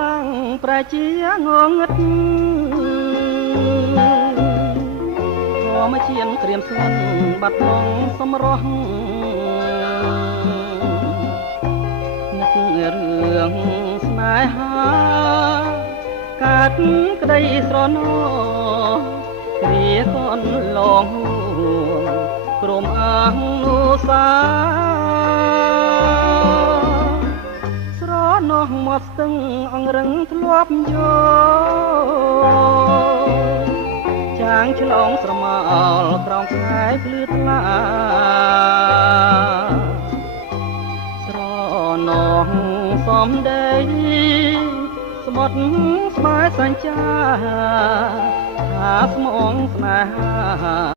ឡើងប្រជាងងឹតធម្មជាតិក្រៀមស្ងន់បាត់បង់សម្រស់នឹករឿងស្នេហាកាត់ក្តីស្រណោគ្រាកូនលងក្រុមអាងនូសាស្រណោះមកស្ទឹងអង្រឹងធ្លាប់យកចាងឆ្លងស្រមោលក្រោមខែភ្លឺថ្លាស្រណោះសំដីស្មុតស្បែកសញ្ចាថាស្មងស្នេហា